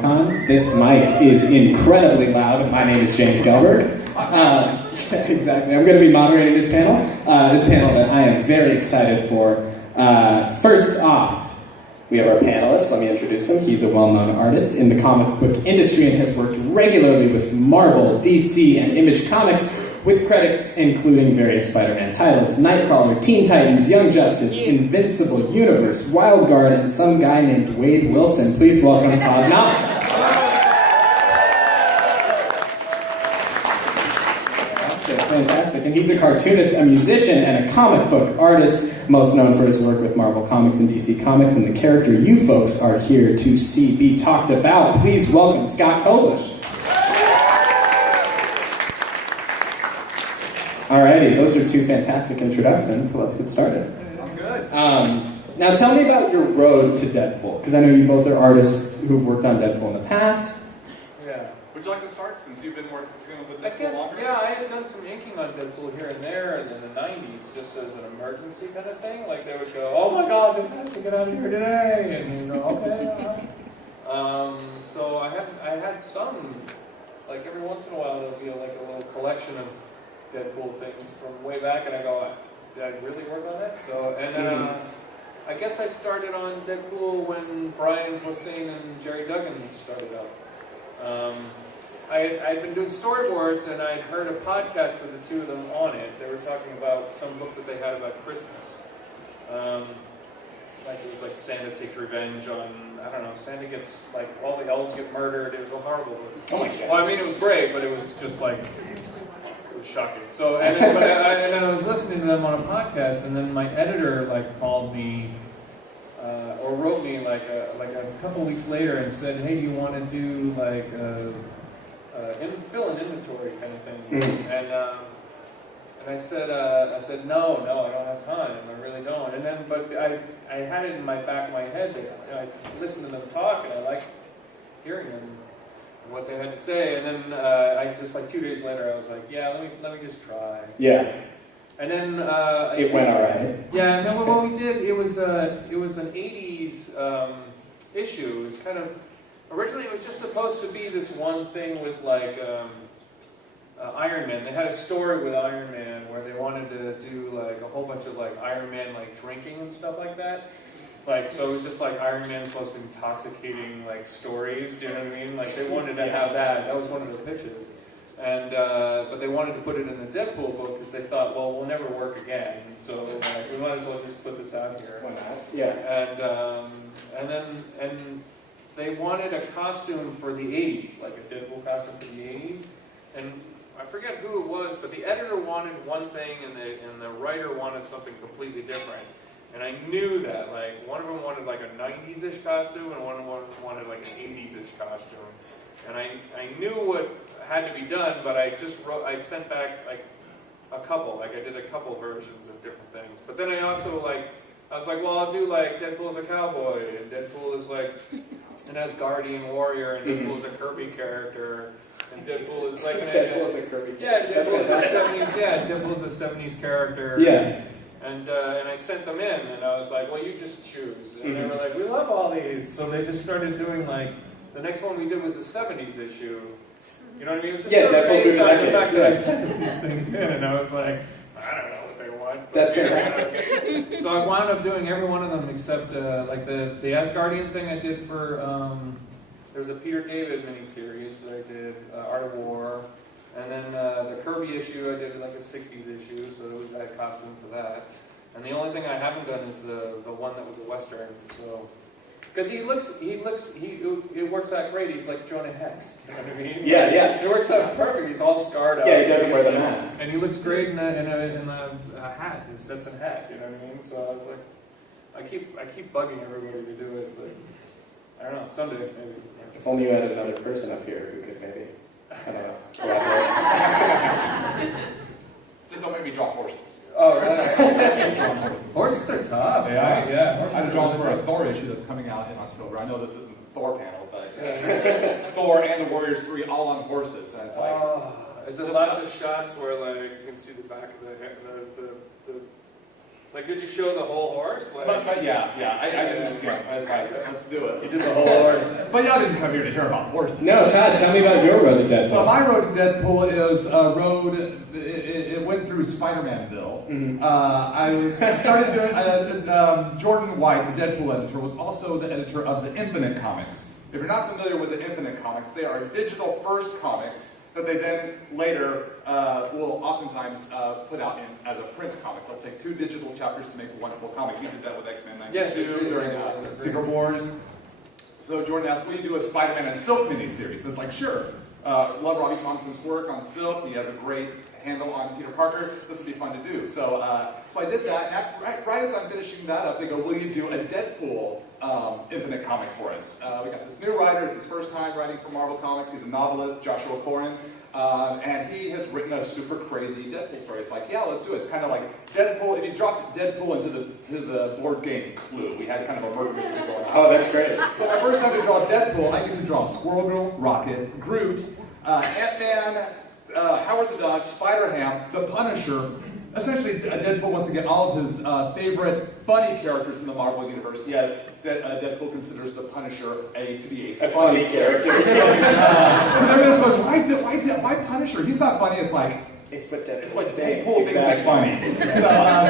Comic-Con. This mic is incredibly loud. My name is James Gelberg. Exactly. I'm going to be moderating this panel that I am very excited for. First off, we have our panelist. Let me introduce him. He's a well-known artist in the comic book industry and has worked regularly with Marvel, DC, and Image Comics, with credits including various Spider-Man titles, Nightcrawler, Teen Titans, Young Justice, Invincible Universe, Wild Guard, and some guy named Wade Wilson. Please welcome Todd Nauck. Fantastic. And he's a cartoonist, a musician, and a comic book artist, most known for his work with Marvel Comics and DC Comics, and the character you folks are here to see be talked about. Please welcome Scott Koblish. Alrighty, those are two fantastic introductions, so let's get started. Sounds good. Now tell me about your road to Deadpool, because I know you both are artists who've worked on Deadpool in the past. Yeah. Would you like to start, since you've been working with I Deadpool guess, longer? yeah, I had done some inking on Deadpool here and there in the 90s, just as an emergency kind of thing. Like, they would go, oh my god, this has to get out of here today, and you go, okay, so I had some, like, every once in a while there'll be like a little collection of Deadpool things from way back, and I go, did I really work on that? So, and I guess I started on Deadpool when Brian Posehn and Jerry Duggan started up. I'd been doing storyboards, and I'd heard a podcast with the two of them on it. They were talking about some book that they had about Christmas. Like, it was like Santa Takes Revenge on, I don't know, Santa gets, like, all the elves get murdered. It was a horrible book. Oh my God. Well, I mean, it was great, but it was just like, it was shocking. So, and then I was listening to them on a podcast, and then my editor like called me or wrote me like a couple weeks later and said, "Hey, do you want to do like fill an inventory kind of thing?" Mm-hmm. And I said no, I don't have time. I really don't. And then, but I had it in my back of my head that I listened to them talk, and I liked hearing them. What they had to say, and then I just like 2 days later I was like, yeah, let me just try. Yeah. And then It went all right. Yeah, and then what we did, it was an 80s issue. It was kind of, originally it was just supposed to be this one thing with like Iron Man. They had a story with Iron Man where they wanted to do like a whole bunch of like Iron Man like drinking and stuff like that. Like, so it was just like Iron Man's most intoxicating like stories, do you know what I mean? Like, they wanted to have that. That was one of the pitches. And but they wanted to put it in the Deadpool book because they thought, well, we'll never work again. So like, we might as well just put this out here. Why not? Yeah. And they wanted a costume for the 80s, like a Deadpool costume for the 80s. And I forget who it was, but the editor wanted one thing and the writer wanted something completely different. And I knew that, like, one of them wanted like a 90s-ish costume, and one of them wanted like an 80s-ish costume. And I knew what had to be done, but I sent back like a couple, like I did a couple versions of different things. But then I also I was like, well, I'll do like Deadpool as a cowboy, and Deadpool is like an Asgardian warrior, and Deadpool is a Kirby character, and Deadpool is like Deadpool is a Kirby. Yeah, Deadpool is a 70s. Yeah, Deadpool is a 70s character. Yeah. And I sent them in, and I was like, well, you just choose. And they were like, we love all these. So they just started doing, like, the next one we did was a 70s issue. You know what I mean? It was just Deadpool through the the decades. fact that I sent these things in, and I was like, I don't know what they want. That's fantastic. So I wound up doing every one of them except, like, the Asgardian thing I did for, there was a Peter David miniseries that I did, Art of War. And then the Kirby issue, I did like a 60s issue, so it was that costume for that. And the only thing I haven't done is the one that was a Western. So, because it works out great. He's like Jonah Hex. You know what I mean? Yeah. It works out perfect. He's all scarred out. Yeah, he doesn't wear the mask. And he looks great in a hat, his Stetson hat. You know what I mean? So I was like, I keep bugging everybody to do it, but I don't know. Someday maybe. If only you had another person up here who could maybe, I don't know, collaborate. Just don't make me draw horses. Oh, really? Horses are tough, right? Yeah. I had to draw for a Thor issue that's coming out in October. I know this isn't the Thor panel, but Thor and the Warriors 3 all on horses. And it's like, is there lots of shots where like you can see the back of the Like, did you show the whole horse? Like, But yeah, I didn't skip. I was like, let's do it. You did the whole horse. But y'all didn't come here to hear about horses. No, Todd, tell me about your road to Deadpool. So my road to Deadpool is a road. It went through Spider-Manville. Mm-hmm. Started doing. Jordan White, the Deadpool editor, was also the editor of the Infinite comics. If you're not familiar with the Infinite comics, they are digital first comics that they then later will oftentimes put out as a print comic. They'll take 2 digital chapters to make a wonderful comic. We did that with X-Men 92 during Secret Wars. So Jordan asked, will you do a Spider-Man and Silk miniseries? It's like, sure. Love Robbie Thompson's work on Silk. He has a great handle on Peter Parker. This would be fun to do. So I did that. And right as I'm finishing that up, they go, will you do a Deadpool Infinite comic for us? We got this new writer. It's his first time writing for Marvel Comics. He's a novelist, Joshua Corin. And he has written a super crazy Deadpool story. It's like, yeah, let's do it. It's kind of like Deadpool. If you dropped Deadpool into the board game Clue, we had kind of a murder mystery going on. Oh, that's great. So my first time to draw Deadpool, I get to draw Squirrel Girl, Rocket, Groot, Ant-Man, Howard the Duck, Spider-Ham, the Punisher. Essentially, Deadpool wants to get all of his favorite funny characters from the Marvel Universe. Yes, Deadpool considers the Punisher to be a funny character. Everyone's going, why Punisher? He's not funny. It's like, It's what Deadpool, it's what Deadpool thinks is funny.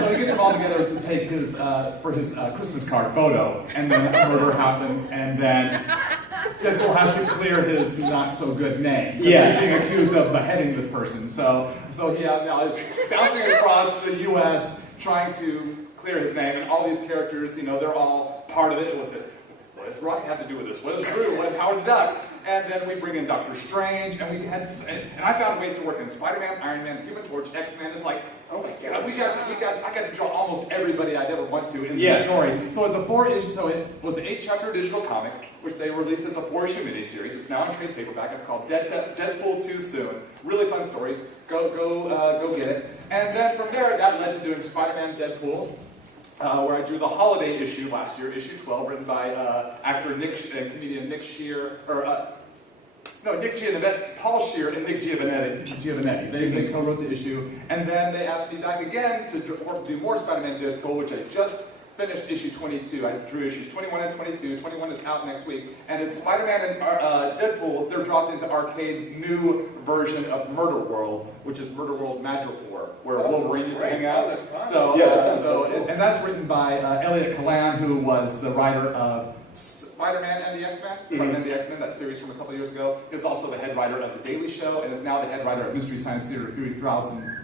So he gets them all together to take his for his Christmas card photo, and then a murder happens, and then Deadpool has to clear his not so good name. Yeah. He's being accused of beheading this person. So yeah, now he's bouncing across the U.S. trying to clear his name, and all these characters, they're all part of it. What does Rocket have to do with this? What does Groot? What does Howard the Duck? And then we bring in Doctor Strange, and I found ways to work in Spider-Man, Iron Man, Human Torch, X-Men. It's like, oh my god, I got to draw almost everybody I'd ever want to in the story. So it's a 4-issue, so it was an 8-chapter digital comic, which they released as a 4-issue miniseries. It's now in trade paperback. It's called Deadpool Too Soon. Really fun story. Go get it. And then from there, that led to doing Spider-Man, Deadpool. Where I drew the holiday issue last year, issue 12, written by actor and comedian Nick Shear, Nick Giovanetti, Paul Shear and Nick Giovanetti. They co-wrote the issue, and then they asked me back again to do more Spider-Man Deadpool, which I just finished issue 22. I drew issues 21 and 22. 21 is out next week, and it's Spider-Man and Deadpool. They're dropped into Arcade's new version of Murder World, which is Murder World Madripoor, where Wolverine used to hang out. And that's written by Elliot Kalan, who was the writer of Spider-Man and the X-Men. Spider-Man and the X-Men, that series from a couple years ago, is also the head writer of The Daily Show, and is now the head writer of Mystery Science Theater 3000.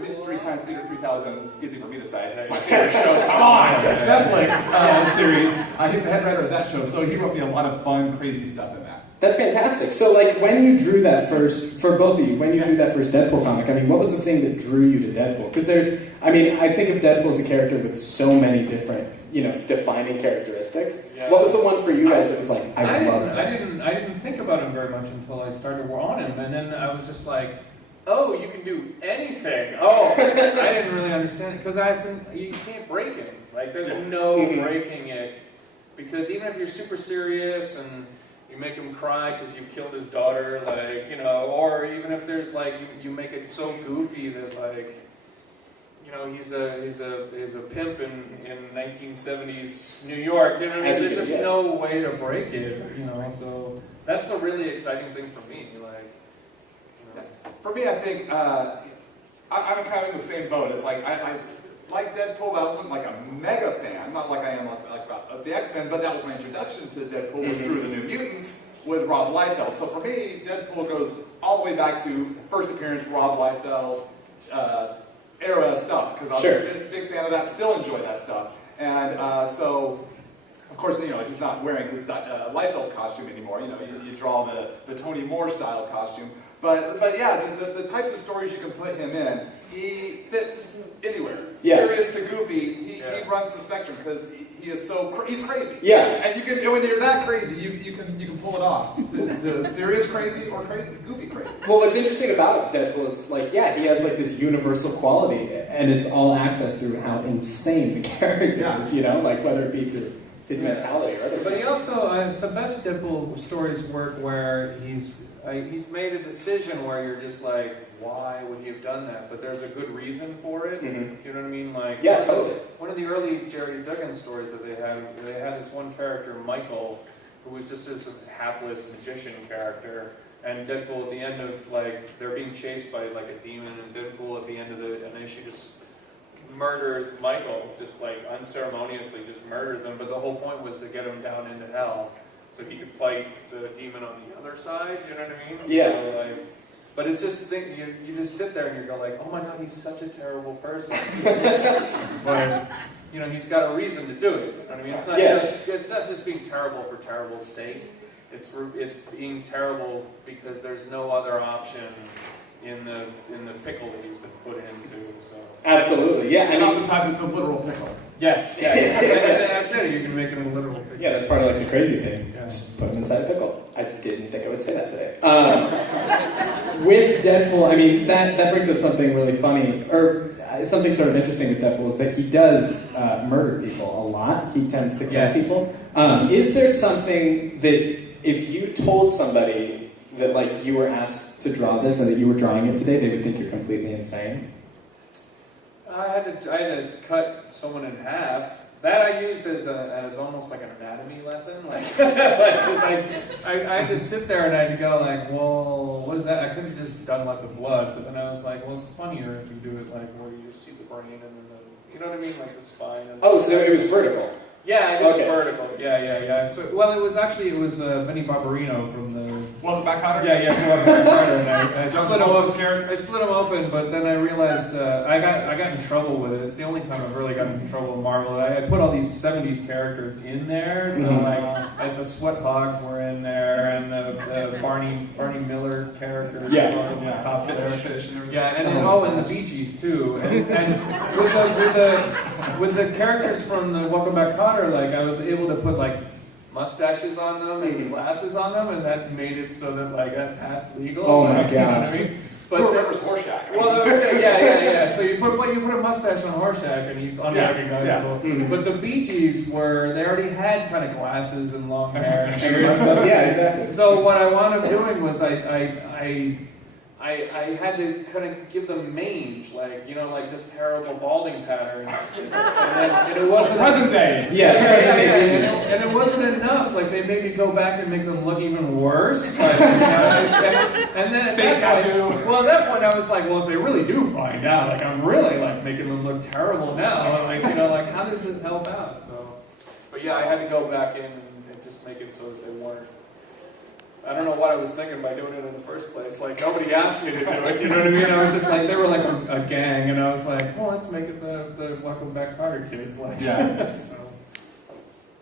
Mystery Science Theater 3000, easy for me to say. It's my favorite show. Come on! Netflix series. He's the head writer of that show, so he wrote me a lot of fun, crazy stuff in that. That's fantastic. So, when you drew that first, for both of you, when you drew that first Deadpool comic, what was the thing that drew you to Deadpool? Because I think of Deadpool as a character with so many different, defining characteristics. Yeah. What was the one for you guys that was like, I love this? I didn't think about him very much until I started on him, and then I was just like, oh, you can do anything. Oh, I didn't really understand it, because you can't break it. There's no breaking it, because even if you're super serious and you make him cry because you killed his daughter, or even if there's you make it so goofy that he's a pimp in 1970s New York. There's just no way to break it. So that's a really exciting thing for me. For me, I think I'm kind of in the same boat. It's like I like Deadpool, but I wasn't a mega fan. Not like I am of the X-Men, but that was my introduction to Deadpool was through the New Mutants with Rob Liefeld. So for me, Deadpool goes all the way back to first appearance, Rob Liefeld era stuff, because I was a big fan of that. Still enjoy that stuff, and so. Of course, he's not wearing his Liefeld costume anymore. You draw the Tony Moore style costume. But yeah, the types of stories you can put him in, he fits anywhere. Yeah. Serious to goofy, he runs the spectrum because he is he's crazy. Yeah. And when you're that crazy, you can pull it off. To serious crazy or goofy crazy. Well, what's interesting about Deadpool is he has this universal quality, and it's all accessed through how insane the character is. Whether it be through his mentality or other. But he also, the best Deadpool stories work where he's made a decision where you're just like, why would he have done that? But there's a good reason for it. Mm-hmm. You know what I mean? Like, yeah, totally. One of the early Jerry Duggan stories that they had this one character, Michael, who was just this hapless magician character. And Deadpool at the end of, like, they're being chased by, like, a demon, and Deadpool at the end of an issue just murders Michael, just, like, unceremoniously just murders him. But the whole point was to get him down into hell so he could fight the demon on the other side, you know what I mean? Yeah. So, like, but it's just, you just sit there and you go like, oh my god, he's such a terrible person. But, you know, he's got a reason to do it. You know what I mean? It's not just being terrible for terrible's sake. It's being terrible because there's no other option in the pickle that he's been put into. So absolutely, yeah. And oftentimes it's a literal pickle. Yes, yeah. And that's it. You can make it a literal pickle. Yeah, that's part of like the crazy thing. Yeah. Just put him inside a pickle. I didn't think I would say that today. With Deadpool, I mean that brings up something really funny, or something sort of interesting with Deadpool is that he does murder people a lot. He tends to kill people. Is there something that if you told somebody that like you were asked to draw this and that you were drawing it today, they would think you're completely insane? I had to cut someone in half. That I used as almost like an anatomy lesson. Like, cause I had to sit there and I had to go like, well, what is that? I could have just done lots of blood, but then I was like, well, it's funnier if you do it like where you just see the brain and then you know what I mean, like the spine. And so it was vertical. Yeah, I did vertical. Yeah. So, well, it was Vinny Barbarino from the Welcome Back, Hunter? Yeah, Welcome Back, Hunter. And I split them open, but then I realized I got in trouble with it. It's the only time I've really gotten in trouble with Marvel. I put all these 70s characters in there, so like the Sweat Hogs were in there, and the Barney Miller characters. Yeah. The cops there. Yeah, and then the Bee Gees too. And with the characters from the Welcome Back, Hunter, like I was able to put like mustaches on them and glasses on them, and that made it so that like that passed legal. Oh my god! You know what I mean? But who remembers Horseshack? Well, yeah. So you put a mustache on Horseshack, and he's unrecognizable. Yeah. Mm-hmm. But the Bee Gees they already had kind of glasses and long hair. Yeah, exactly. So what I wound up doing was I had to kind of give them mange, like, you know, like just terrible balding patterns. And it wasn't present day. Yeah, and it wasn't enough. Like they made me go back and make them look even worse. Like, you know, and then face tattoo. At that point I was like, well, if they really do find out, like I'm really like making them look terrible now. Like, you know, like how does this help out? So, but yeah, I had to go back in and just make it so that they weren't. I don't know what I was thinking by doing it in the first place. Like, nobody asked me to do it, you know what I mean? I was just like, they were like a gang, and I was like, well, let's make it the Welcome Back Carter kids. Like, yeah.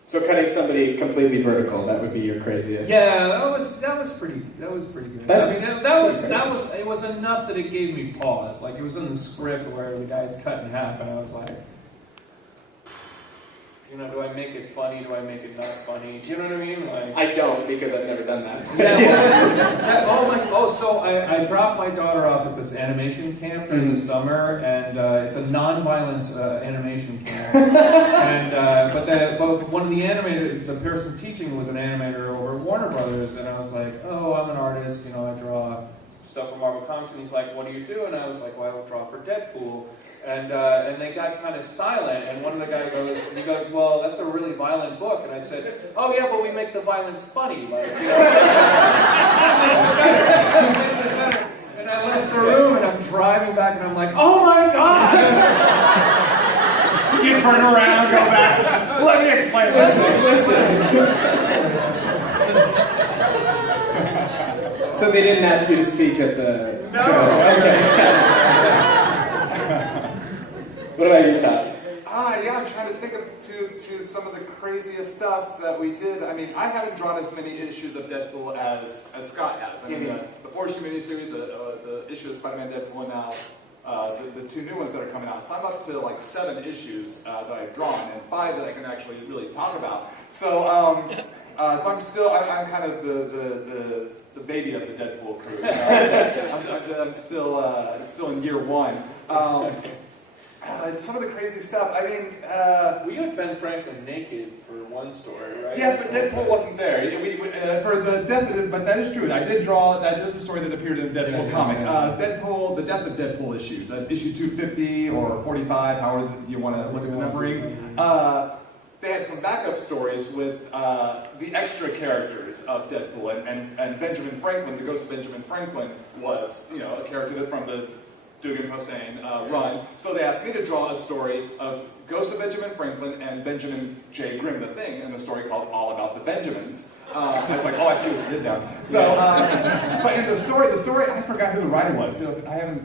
So cutting somebody completely vertical, that would be your craziest. Yeah, that was pretty good. It was enough that it gave me pause. Like, it was in the script where the guy's cut in half, and I was like, you know, do I make it funny? Do I make it not funny? Do you know what I mean? Like, I don't, because I've never done that. So I dropped my daughter off at this animation camp during the summer, and it's a non-violence animation camp. And but one of the animators, the person teaching, was an animator over at Warner Brothers, and I was like, oh, I'm an artist. You know, I draw stuff for Marvel Comics, and he's like, what do you do? And I was like, well, I will draw for Deadpool. And they got kind of silent, and one of the guys goes, well, that's a really violent book. And I said, oh yeah, but we make the violence funny. Like, you know. And I left the room, and I'm driving back, and I'm like, oh my god! You turn around, go back, let me explain Listen. So they didn't ask you to speak at the show? Okay. What about you, Todd? Yeah, I'm trying to think to some of the craziest stuff that we did. I mean, I haven't drawn as many issues of Deadpool as Scott has. I mean, the 4-issue miniseries, the issue of Spider-Man Deadpool, and now the 2 new ones that are coming out. So I'm up to like 7 issues that I've drawn, and 5 that I can actually really talk about. So, I'm kind of the baby of the Deadpool crew. I'm still in year 1. Some of the crazy stuff. I mean, we had Ben Franklin naked for one story, right? yes, but Deadpool wasn't there. For the death, but that is true. I did draw that. This is a story that appeared in a Deadpool comic. Deadpool, the death of Deadpool issue, the issue 250 or 45, however you want to look at the numbering. They had some backup stories with the extra characters of Deadpool, and Benjamin Franklin, the ghost of Benjamin Franklin, was a character from the Dugan Hussein run. So they asked me to draw a story of Ghost of Benjamin Franklin and Benjamin J. Grimm, the Thing, in a story called All About the Benjamins. I was like, I see what you did now. So, but in the story, I forgot who the writer was. I haven't.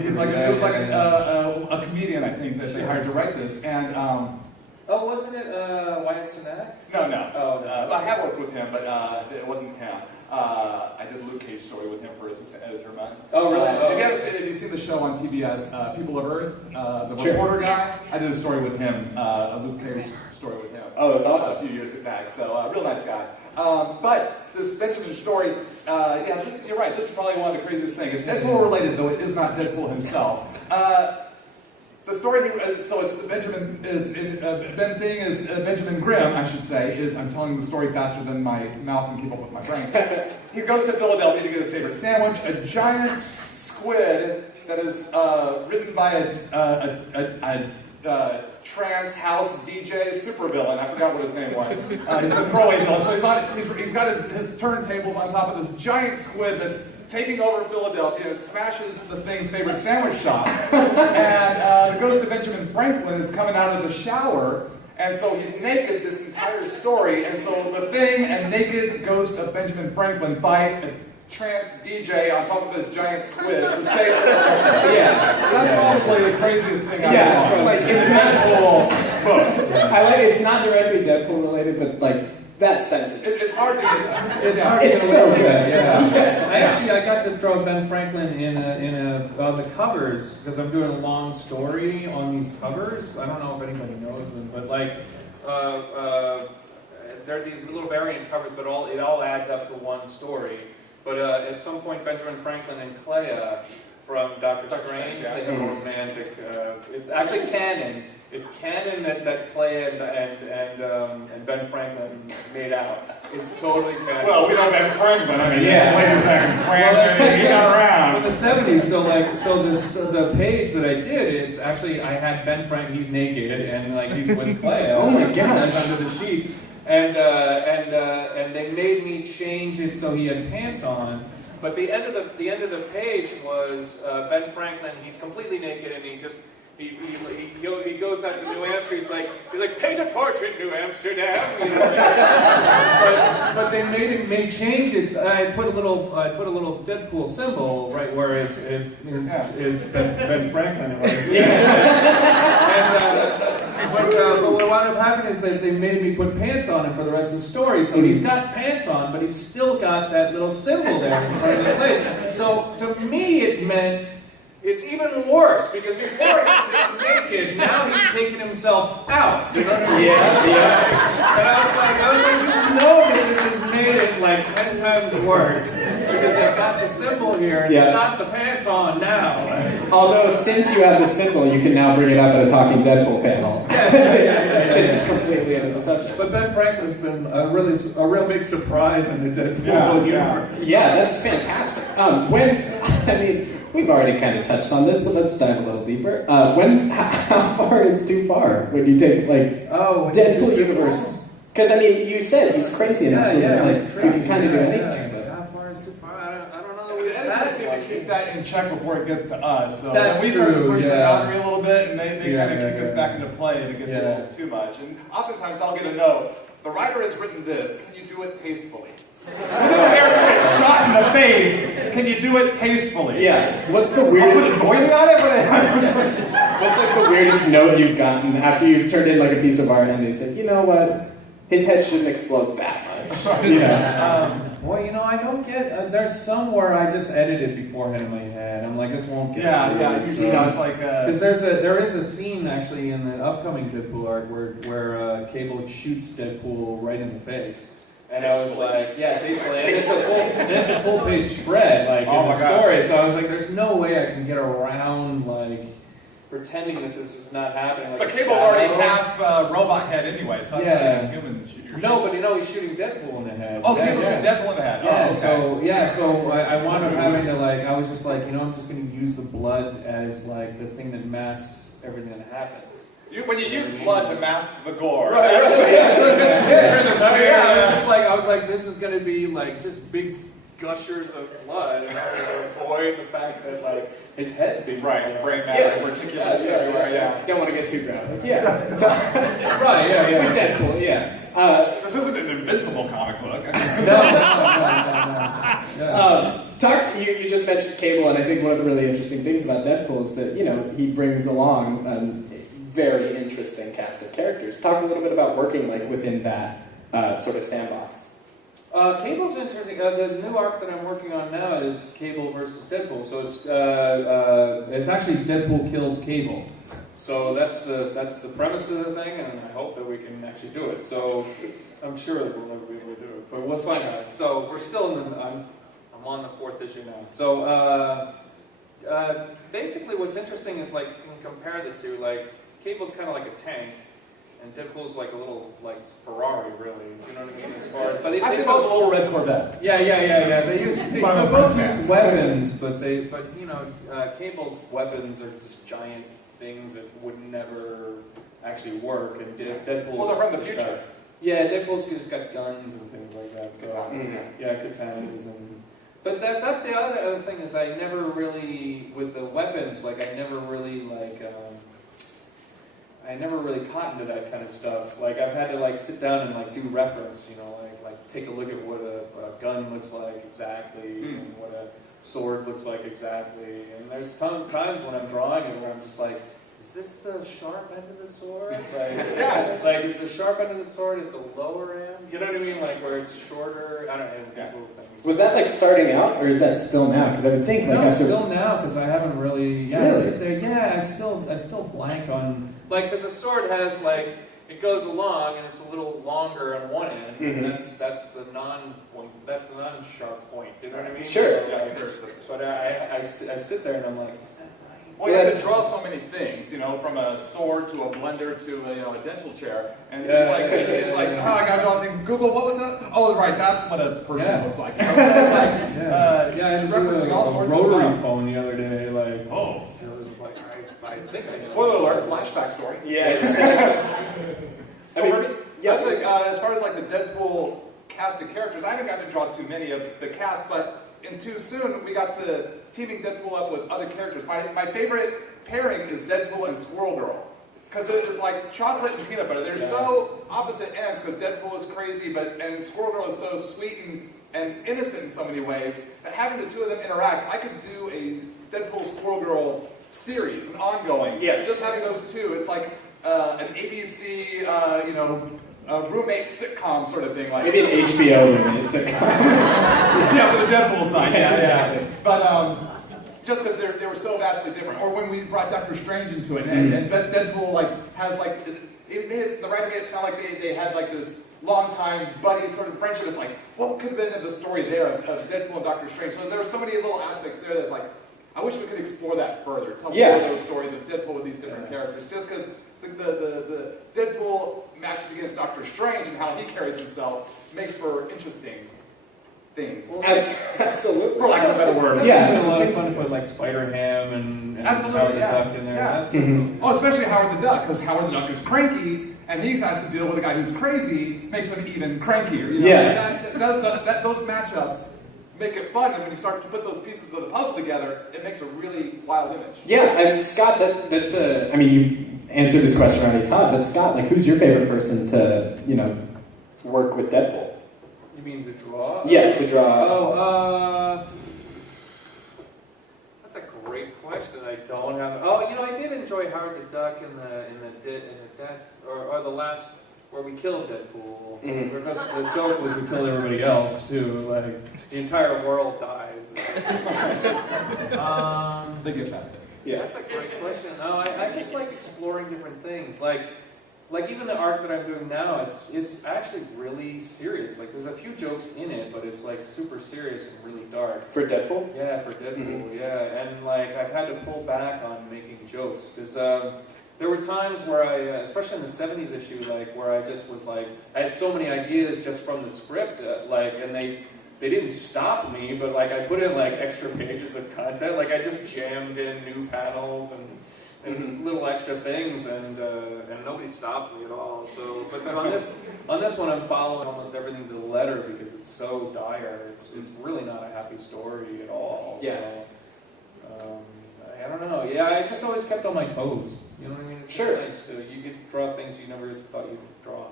He's like it was like a comedian, I think, that they hired to write this, and. Wasn't it Wyatt Cenac? No. Oh, no. I have worked with him, but it wasn't him. I did a Luke Cage story with him for assistant editor month. Oh, really? If you've seen the show on TBS, People of Earth, the reporter guy, I did a story with him, a Luke Cage story with him. Oh, that's awesome. A few years back, so real nice guy. But this Benjamin story, you're right, this is probably one of the craziest things. It's Deadpool related, though it is not Deadpool himself. The story, so it's Benjamin Grimm, I should say, I'm telling the story faster than my mouth can keep up with my brain. He goes to Philadelphia to get his favorite sandwich, a giant squid that is written by a trans house DJ supervillain. I forgot what his name was. He's the throwaway villain. So he's got his turntables on top of this giant squid that's taking over Philadelphia and smashes the Thing's favorite sandwich shop. And the ghost of Benjamin Franklin is coming out of the shower, and so he's naked this entire story. And so the Thing and naked ghost of Benjamin Franklin fight a trans DJ on top of this giant squid to save it. That's probably the craziest thing I've ever like it's not cool. I like it's not directly Deadpool related, but like that sentence. It's hard to get. It's so good. I got to draw Ben Franklin on the covers because I'm doing a long story on these covers. I don't know if anybody knows them, but there are these little variant covers, but it all adds up to one story. But at some point, Benjamin Franklin and Clea from Doctor Strange, they have a romantic. It's actually canon. It's canon that Clea and Ben Franklin made out. It's totally canon. Well, we know Ben Franklin. I mean, Claire's back in France, he's not around. In the 70s, the page that I did, it's actually I had Ben Franklin. He's naked and he's with Clea. Oh my gosh! Under the sheets. And they made me change it so he had pants on. But the end of the page was Ben Franklin. He's completely naked, and he goes out to New Amsterdam. He's like paint a portrait, New Amsterdam. But they made me change it. I put a little Deadpool symbol right where is Ben Franklin. But what wound up happening is that they made me put pants on him for the rest of the story. So he's got pants on, but he's still got that little symbol there in front of the place. So to me, it meant it's even worse because before he was just naked, now he's taking himself out. You know what I mean? Yeah. And I was like, you know that this has made it 10 times worse because I've got the symbol here and he's got the pants on now. Although since you have the symbol, you can now bring it up at a Talking Deadpool panel. It's completely into the subject. But Ben Franklin's been a real big surprise in the Deadpool universe. Yeah, that's fantastic. We've already kind of touched on this, but let's dive a little deeper. How far is too far when you take Deadpool universe? Because you said he's crazy enough, so you can kind of do anything. But how far is too far? I don't know. The editors need to keep that in check before it gets to us. So That's we start to true, push the boundary a little bit, and they kind of kick us back into play if it gets a little too much. And oftentimes I'll get a note. The writer has written this. Can you do it tastefully? This character shot in the face. Can you do it tastefully? Yeah. What's the weirdest? Put a doily on it? What's the weirdest note you've gotten after you've turned in a piece of art and they said, you know what, his head shouldn't explode that much. I don't get. There's some where I just edited beforehand in my head. I'm like, this won't get. It's like because there is a scene actually in the upcoming Deadpool arc where Cable shoots Deadpool right in the face. And I was like, tastefully. And it's a full page spread, in the story. So I was like, there's no way I can get around, pretending that this is not happening. Like But a Cable's shadow. already half robot head anyway, so that's not even human. No, but he's shooting Deadpool in the head. Oh, Cable's shooting Deadpool in the head. Yeah, Oh, okay. so I wound up having to I was just like, I'm just going to use the blood as like the thing that masks everything that happens. When you use blood to mask the gore. Right. Yeah, Yeah. I was like, this is going to be like just big gushers of blood, and I was going to avoid the fact that like his head's being Right, brain matter, particulates everywhere, yeah. Don't want to get too graphic. Yeah. Right, yeah. With Deadpool, yeah. This isn't an Invincible comic book. No. You just mentioned Cable, and I think one of the really interesting things about Deadpool is that, he brings along a very interesting cast of characters. Talk a little bit about working within that sort of sandbox. Cable's interesting. The new arc that I'm working on now is Cable versus Deadpool. So it's actually Deadpool kills Cable. So that's the premise of the thing, and I hope that we can actually do it. So I'm sure that we'll never be able to do it, but let's find out. So we're still I'm on the 4th issue now. So basically, what's interesting is you can compare the two. Cable's kind of like a tank. And Deadpool's like a little Ferrari, really. You know what I mean? As far as, but I think that's a little red Corvette. Yeah. They both use weapons, but Cable's weapons are just giant things that would never actually work. And Deadpool's Well, they're from the future. Deadpool's just got guns and things like that. So katanas But that's the other thing is I never really with the weapons I never really I never really caught into that kind of stuff. I've had to sit down and do reference, take a look at what a gun looks like exactly, and what a sword looks like exactly. And there's times when I'm drawing it where I'm just like, is this the sharp end of the sword? Is the sharp end of the sword at the lower end? You know what I mean? Where it's shorter. I don't know. These little things. Was that starting out, or is that still now? Because I would think after... still now because I haven't really. Yeah, really? I sit there. I still blank on because the sword has it goes along and it's a little longer on one end. Mm-hmm. And that's the non-sharp point. You know what I mean? Sure. So, but I sit there and I'm like, is that right? Well, you have to draw so many things, from a sword to a blender to a dental chair, and it's like, oh, I gotta draw a thing. Google, what was that? Oh, right, that's what a person looks like. I had to do referencing all sorts of rotary stuff. phone the other day. Oh. So it was I think I Spoiler alert, flashback story. Yeah. As far as the Deadpool cast of characters, I haven't gotten to draw too many of the cast, but in Too Soon, we got to teaming Deadpool up with other characters. My favorite pairing is Deadpool and Squirrel Girl. Because it's like chocolate and peanut butter. They're so opposite ends because Deadpool is crazy, and Squirrel Girl is so sweet and innocent in so many ways, that having the two of them interact, I could do a Deadpool Squirrel Girl series, an ongoing. Yeah. Just having those two, it's like an ABC, a roommate sitcom sort of thing. Maybe an HBO roommate sitcom. Yeah, for the Deadpool side. Yeah. But just because they were so vastly different. Or when we brought Doctor Strange into it, and Deadpool has the writer made it sound like they had this long-time buddy sort of friendship. It's what could have been in the story there of Deadpool and Doctor Strange? So there are so many little aspects there that's I wish we could explore that further. Tell more of those stories of Deadpool with these different characters. Just because the Deadpool matched against Doctor Strange and how he carries himself makes for interesting things. Absolutely. For lack of a better word. Yeah. It's been a lot of fun to put Spider-Ham and Absolutely, Howard the Duck in there. Yeah. Oh, especially Howard the Duck, because Howard the Duck is cranky, and he has to deal with a guy who's crazy, makes him even crankier. Those matchups make it fun, and when you start to put those pieces of the puzzle together, it makes a really wild image. Yeah, and Scott, that's you answered this question already, Todd, but Scott, who's your favorite person to, work with Deadpool? You mean to draw? Yeah, to draw. Oh, that's a great question. I don't have. Oh, I did enjoy Howard the Duck in the death or the last where we killed Deadpool. Mm-hmm. Because the joke was we killed everybody else too. The entire world dies. They get that. Yeah. That's a great question. No, I just like exploring different things. like even the arc that I'm doing now, it's actually really serious. Like there's a few jokes in it, but it's like super serious and really dark. For Deadpool? Yeah, for Deadpool, yeah. And like I've had to pull back on making jokes because there were times where I, especially in the 70s issue, like where I just was like, I had so many ideas just from the script, like, and they didn't stop me, but like I put in like extra pages of content, like I just jammed in new panels and little extra things, and nobody stopped me at all. So, but then on this one, I'm following almost everything to the letter because it's so dire. It's really not a happy story at all. Yeah. So, I don't know. Yeah, I just always kept on my toes. You know what I mean? It's Sure. Nice to, you could draw things you never thought you could draw.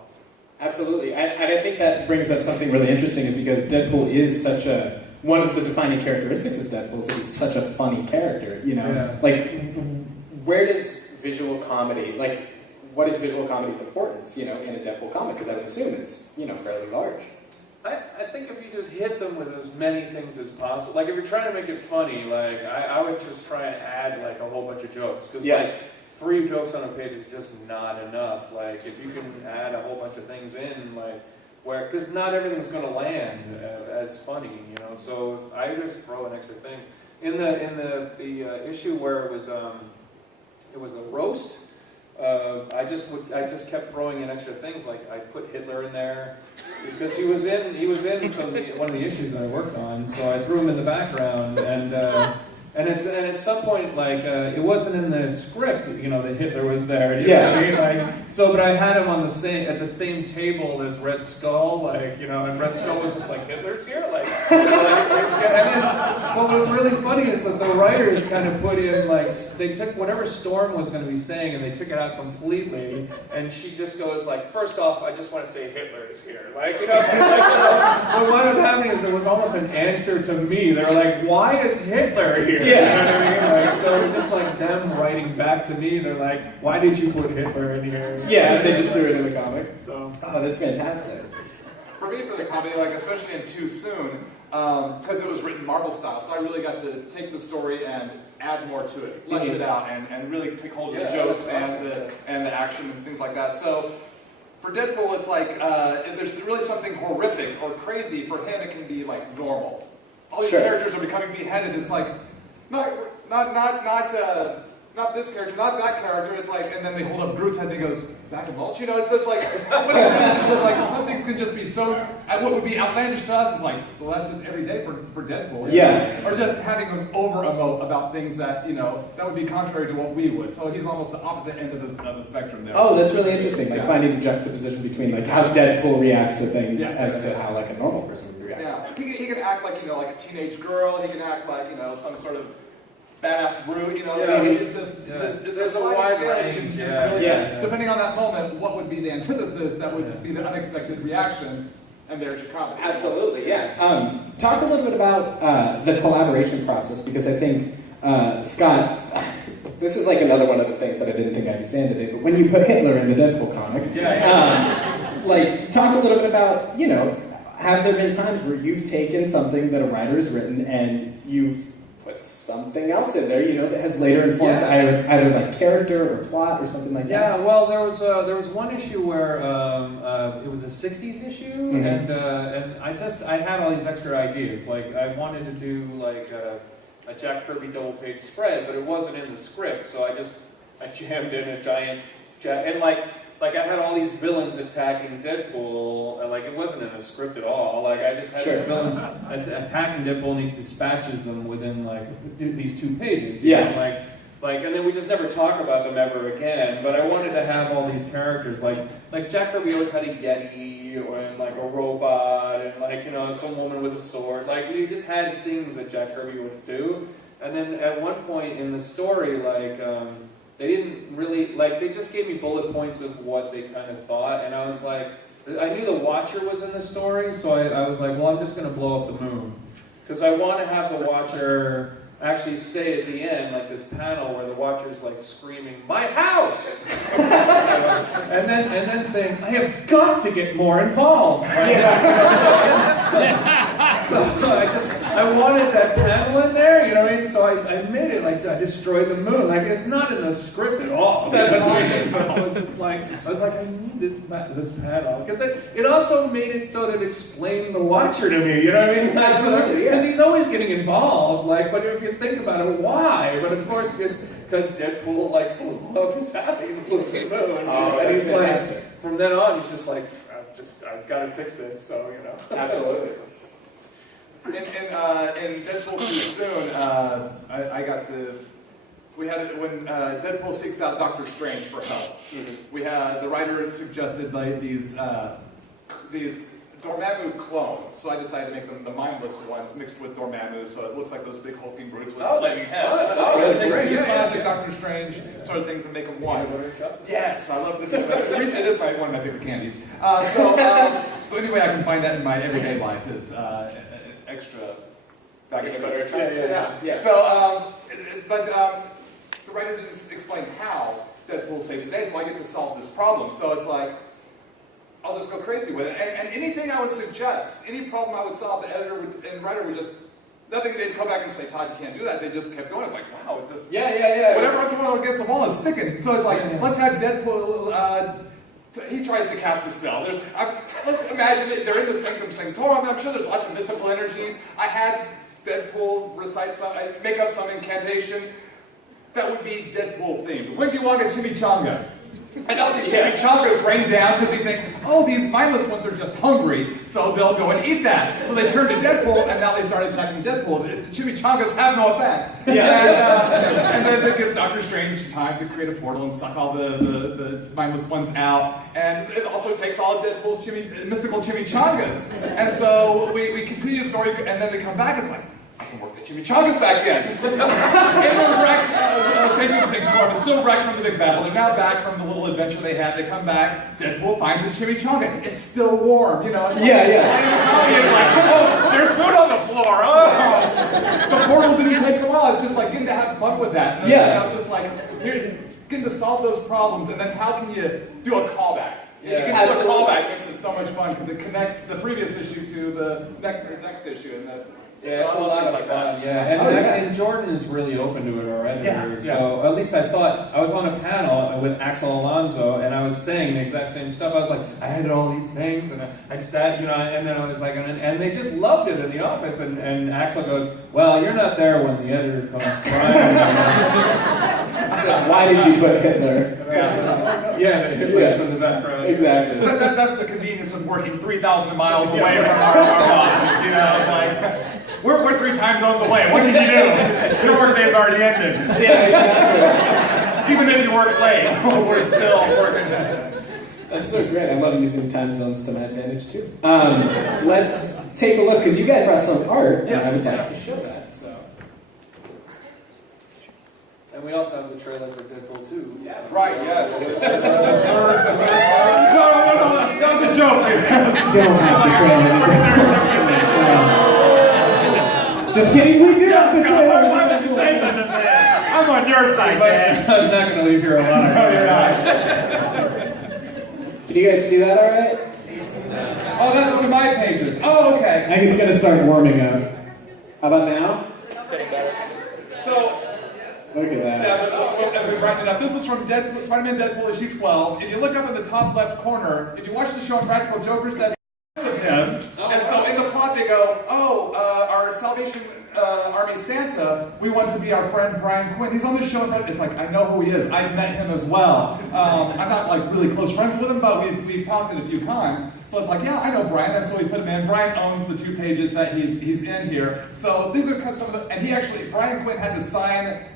Absolutely, and I think that brings up something really interesting, is because Deadpool is such one of the defining characteristics of Deadpool is that he's such a funny character. You know, Yeah. like where does visual comedy, like what is visual comedy's importance? You know, in a Deadpool comic, because I would assume it's fairly large. I think if you just hit them with as many things as possible, like if you're trying to make it funny, like I would just try and add like a whole bunch of jokes, because like 3 jokes on a page is just not enough. Like if you can add a whole bunch of things in, like where, because not everything's going to land as funny, you know. So I just throw in extra things. In the issue where it was a roast. I just kept throwing in extra things, like I put Hitler in there because he was in one of the issues that I worked on, so I threw him in the background, and at some point, like it wasn't in the script, you know, that Hitler was there. You know what I mean? Like, so, but I had him on at the same table as Red Skull, like, you know, and Red Skull was just like, Hitler's here, like, and then what was really funny is that the writers kind of put in, like, they took whatever Storm was going to be saying and they took it out completely, and she just goes like, first off, I just want to say Hitler is here, like, you know, like, so, but what was happening is it was almost an answer to me. They were like, why is Hitler here? Yeah. You know what I mean? Like, so it was just like them writing back to me. They're like, why did you put Hitler in here? Yeah, they just threw it in the comic. So, oh, that's fantastic. For me, for the comedy, like especially in Too Soon, because it was written Marvel style, so I really got to take the story and add more to it, flesh it out, and really take hold of the jokes and the action and things like that. So for Deadpool, it's like if there's really something horrific or crazy, for him it can be like normal. All these characters are becoming beheaded. It's like not this character, not that character. It's like, and then they hold up Groot's head and he goes back and mulch. You know, it's just like, it's just like some things can just be so. What would be outlandish to us is like, well, that's just every day for Deadpool. Yeah. Or just having an over-emote about things that, you know, that would be contrary to what we would. So he's almost the opposite end of the spectrum there. Oh, that's really interesting. Like finding the juxtaposition between like how Deadpool reacts to things as to how like a normal person would react. Yeah, he can act like, you know, like a teenage girl. He can act like, you know, some sort of badass brute, you know. It's just there's a wide range. Depending on that moment, what would be the antithesis? That would be the unexpected reaction. And there's your comedy. Absolutely, yeah. Talk a little bit about the collaboration process, because I think, Scott, this is like another one of the things that I didn't think I'd be saying today, but when you put Hitler in the Deadpool comic, like, talk a little bit about, you know, have there been times where you've taken something that a writer has written and you've put something else in there, you know, that has later informed either like character or plot or something like that? Yeah, well, there was one issue where it was a 60s issue, and I had all these extra ideas. Like I wanted to do like a Jack Kirby double page spread, but it wasn't in the script, so I jammed in a giant and like I had all these villains attacking Deadpool, and like it wasn't in the script at all. Like I just had these villains attacking Deadpool, and he dispatches them within like these 2 pages. You know? Like, and then we just never talk about them ever again. But I wanted to have all these characters, like Jack Kirby always had a Yeti, or like a robot, and like, you know, some woman with a sword. Like we just had things that Jack Kirby would do. And then at one point in the story, like. They didn't really, like, they just gave me bullet points of what they kind of thought, and I was like, I knew the Watcher was in the story, so I was like, well, I'm just going to blow up the moon. Because I want to have the Watcher actually say at the end, like this panel where the Watcher's like screaming, "My house!" and then saying, "I have got to get more involved." Right? So I wanted that panel in there, you know what I mean? So I made it like I destroy the moon. Like it's not in the script at all. That's awesome. I was just like, I need this panel because it also made it so that it explained the Watcher to me. You know what I mean? Absolutely, yeah. Because he's always getting involved. Like, but if you think about it, why? But of course, it's because Deadpool like blew up his happy blew the moon, and he's fantastic. like, from then on, he's just like, I've got to fix this. So you know, Absolutely. In Deadpool Too Soon, I got to. We had it when Deadpool seeks out Doctor Strange for help. Mm-hmm. We had the writer suggested like these Dormammu clones, so I decided to make them the mindless ones mixed with Dormammu, so it looks like those big hulking brutes with flaming heads. That's Take great. two Yeah, classic Doctor Strange sort of things and make them one. Yes, I love this. The reason it is one of my favorite candies. So anyway, I can find that in my everyday life as extra. Yeah. So, but the writer didn't explain how Deadpool saves the day, so I get to solve this problem. So it's like, I'll just go crazy with it. And anything I would suggest, any problem I would solve, the editor and writer would just, nothing, they'd come back and say, Todd, you can't do that. They just kept going. It's like, wow, it just, whatever I'm throwing against the wall is sticking. So it's like, let's have Deadpool, he tries to cast a spell. Let's imagine it, they're in the Sanctum Sanctorum. I'm sure there's lots of mystical energies. I had Deadpool make up some incantation that would be Deadpool themed. Winky Wonka Chimichanga. And all these chimichangas rain down because he thinks, oh, these mindless ones are just hungry, so they'll go and eat that. So they turn to Deadpool, and now they start attacking Deadpool. The chimichangas have no effect. And then it gives Doctor Strange time to create a portal and suck all the mindless ones out. And it also takes all of Deadpool's mystical chimichangas. And so we continue the story, and then they come back, it's like, I can work the chimichangas back in. And they're wrecked. Sanctum Sanctorum is still wrecked from the big battle. They're now back from the little adventure they had. They come back. Deadpool finds a chimichanga. It's still warm, you know. It's like, it's like, oh, there's food on the floor. Oh, the portal didn't take a while. It's just like getting to have fun with that. You know, just like getting to solve those problems. And then how can you do a callback? You can do a callback. Makes it so much fun because it connects the previous issue to the next issue. And it's a lot of fun, And Jordan is really open to it already. So at least I thought, I was on a panel with Axel Alonso, and I was saying the exact same stuff. I was like, I had all these things, and I just had, you know, and then I was like, and they just loved it in the office. And Axel goes, well, you're not there when the editor comes crying. Says, why did you put Hitler? Hitler's in the background. Exactly. But that's the convenience of working 3,000 miles away from our bosses. You know, it's like, we're 3 time zones away. What can you do? Your work day's already ended. Even if you work late, we're still working. That's so great. I love using time zones to my advantage too. Let's take a look, because you guys brought some art, and I would like to show that. So. And we also have the trailer for Deadpool 2. Right, yes. No, that was a joke. Don't have to trailer. Just kidding, we do have to trailer. Why would you say such a thing? I'm on your side, man. I'm not going to leave here alone. No, you're not. Can you guys see that all right? Oh, that's one of my pages. Oh, okay. I think it's going to start warming up. How about now? So, look at that. yeah, but as we wrap it up, this is from Spider-Man Deadpool issue 12. If you look up in the top left corner, if you watch the show Practical Jokers, that's of him. And so in the plot they go, our Salvation Army Santa, we want to be our friend Brian Quinn. He's on the show. It's like, I know who he is. I've met him as well. I'm not like really close friends with him, but we've talked at a few cons. So it's like, yeah, I know Brian. And so we put him in. Brian owns the 2 pages that he's in here. So these are kind of some of the, and Brian Quinn had to sign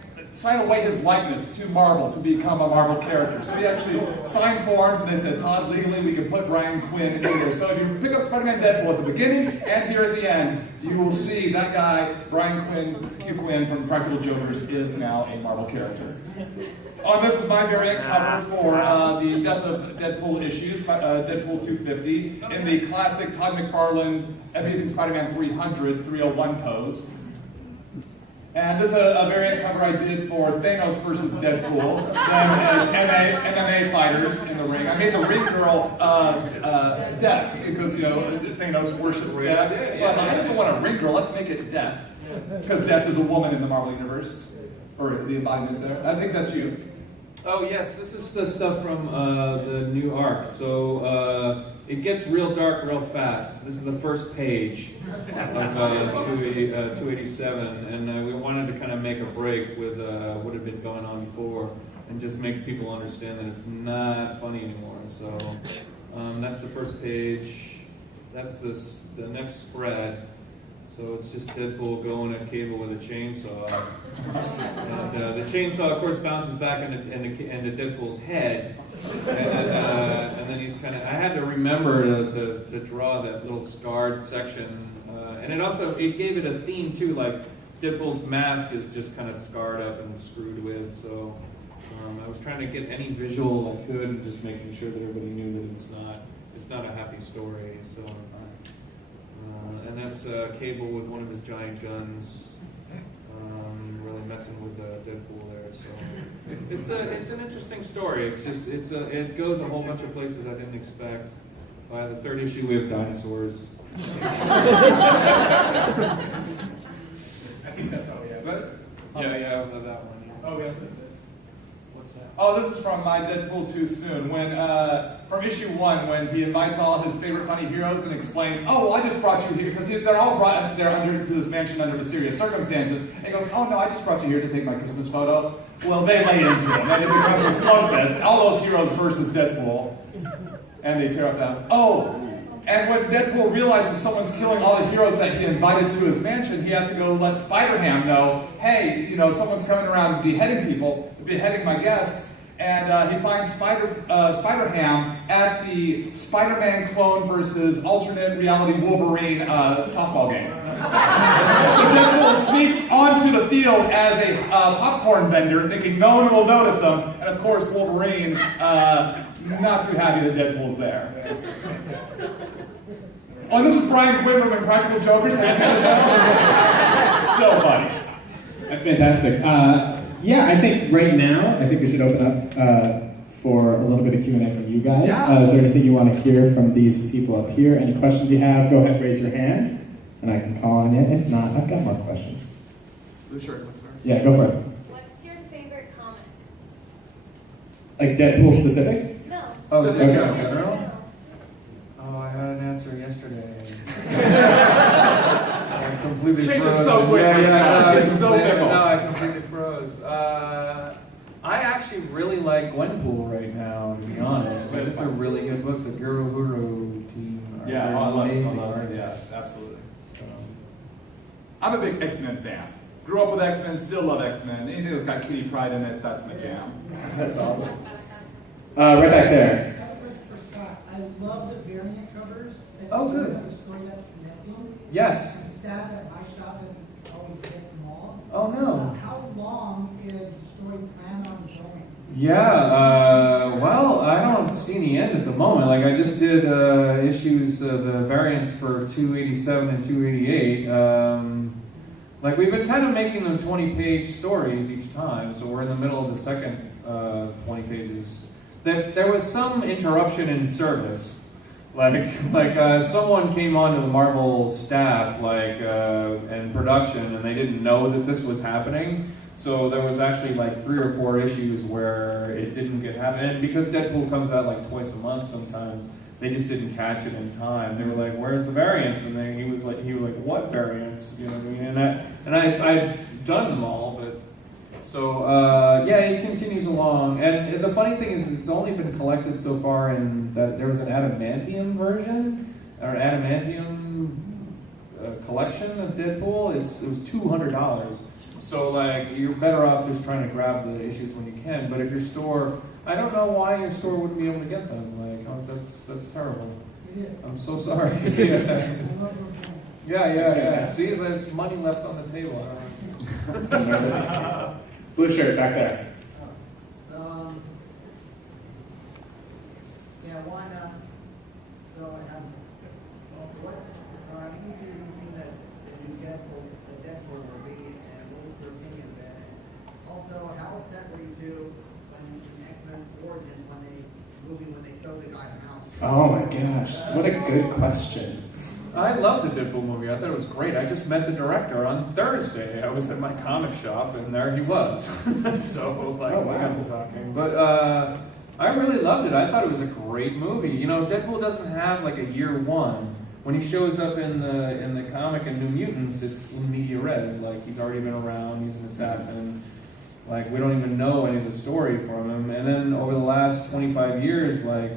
away his likeness to Marvel to become a Marvel character. So he actually signed forms, and they said, Todd, legally we can put Brian Quinn in here. So if you pick up Spider-Man Deadpool at the beginning and here at the end, you will see that guy, Brian Q. Quinn from Practical Jokers, is now a Marvel character. This is my variant cover for the Death of Deadpool issues, Deadpool 250, in the classic Todd McFarlane Amazing Spider-Man 301 pose. And this is a variant cover I did for Thanos versus Deadpool, them as MMA fighters in the ring. I made the ring girl deaf because, you know, Thanos worships death. So I'm like, I just want a ring girl, let's make it Death. Because Death is a woman in the Marvel Universe. Or the embodiment there. I think that's you. Oh yes, this is the stuff from the new arc. So it gets real dark real fast. This is the first page of 287, and we wanted to kind of make a break with what had been going on before, and just make people understand that it's not funny anymore. So that's the first page. That's the next spread. So it's just Deadpool going at Cable with a chainsaw. And the chainsaw, of course, bounces back into Deadpool's head. And then he's kind of, I had to remember to draw that little scarred section. And it gave it a theme too, like Deadpool's mask is just kind of scarred up and screwed with. So I was trying to get any visual I could and just making sure that everybody knew that it's not a happy story. So. And that's Cable with one of his giant guns, really messing with Deadpool there. So it's an interesting story. It goes a whole bunch of places I didn't expect. By the third issue, we have dinosaurs. I think that's how we have it. Yeah, that one. Oh, we also have this. What's that? Oh, this is from My Deadpool 2 Soon. From issue 1, when he invites all his favorite funny heroes and explains, oh, well, I just brought you here because they're all brought there to this mansion under mysterious circumstances. And he goes, oh, no, I just brought you here to take my Christmas photo. Well, they lay into him, and it becomes a slugfest. All those heroes versus Deadpool. And they tear up the house. Oh, and when Deadpool realizes someone's killing all the heroes that he invited to his mansion, he has to go let Spider-Ham know, hey, someone's coming around beheading my guests. And he finds Spider-Ham at the Spider-Man clone versus alternate reality Wolverine softball game. So Deadpool sneaks onto the field as a popcorn vendor, thinking no one will notice him. And of course, Wolverine, not too happy that Deadpool's there. Oh, this is Brian Quinn from Impractical Jokers. So funny. That's fantastic. Yeah, I think right now, we should open up for a little bit of Q&A from you guys. Yeah. Is there anything you want to hear from these people up here? Any questions you have, go ahead and raise your hand, and I can call on you. If not, I've got more questions. Blue shirt, what's there? Yeah, go for it. What's your favorite comic? Like Deadpool specific? No. Oh, Just is in that general. general? Oh, I had an answer yesterday. I completely Changes froze. so quick, it's so fickle. No, I completely froze. I actually really like Gwenpool right now, to be honest. But it's a really good book. The Guru Huru team are Yeah, I love it. amazing artists. Yes, absolutely. So, I'm a big X-Men fan. Grew up with X-Men, still love X-Men. Anything that's got Kitty Pryde in it, that's my jam. That's awesome. Right back there. For Scott, I love the variant covers. Oh, good. The story that's connecting. yes. I'm sad that my shop doesn't always get them all. Oh, no. How long is the story planned on going? Yeah, well, I don't see any end at the moment. Like, I just did issues, the variants for 287 and 288. Like, we've been kind of making them 20-page stories each time, so we're in the middle of the second 20 pages. There was some interruption in service. Like someone came onto the Marvel staff, and production, and they didn't know that this was happening. So there was actually like 3 or 4 issues where it didn't get happening. And because Deadpool comes out like twice a month sometimes, they just didn't catch it in time. They were like, "Where's the variants?" And then he was like, "What variants?" You know what I mean? And I've done them all, but so yeah, it continues along. And the funny thing is, it's only been collected so far in that there was an adamantium version or adamantium collection of Deadpool. It was $200. So like you're better off just trying to grab the issues when you can. But if your store, I don't know why your store wouldn't be able to get them. Like, oh, that's terrible. It is. I'm so sorry. I love your point. yeah. See, there's money left on the table. Blue shirt back there. Yeah, one, so I've usually seen that the new Deadpool movie, and what was your opinion of it? And also, how upset were you too when in X-Men Origins when they showed the guy's mouse? Oh my gosh, what a good question. I loved the Deadpool movie. I thought it was great. I just met the director on Thursday. I was at my comic shop, and there he was. So, like, Oh, we wow. got to talking. But I really loved it. I thought it was a great movie. You know, Deadpool doesn't have like a year one. When he shows up in the comic in New Mutants, it's in media res. Like, he's already been around. He's an assassin. Like, we don't even know any of the story from him. And then over the last 25 years, like,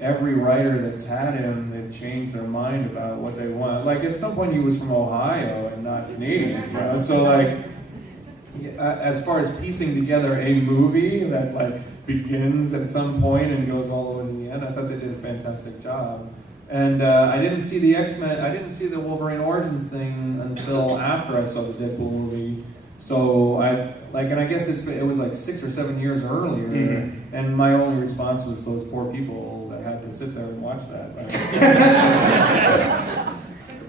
every writer that's had him, they've changed their mind about what they want. Like, at some point he was from Ohio and not Canadian, you know? So, like, as far as piecing together a movie that, like, begins at some point and goes all the way to the end, I thought they did a fantastic job. And I didn't see the X-Men, I didn't see the Wolverine Origins thing until after I saw the Deadpool movie. So and I guess it was like 6 or 7 years earlier, and my only response was those poor people that had to sit there and watch that.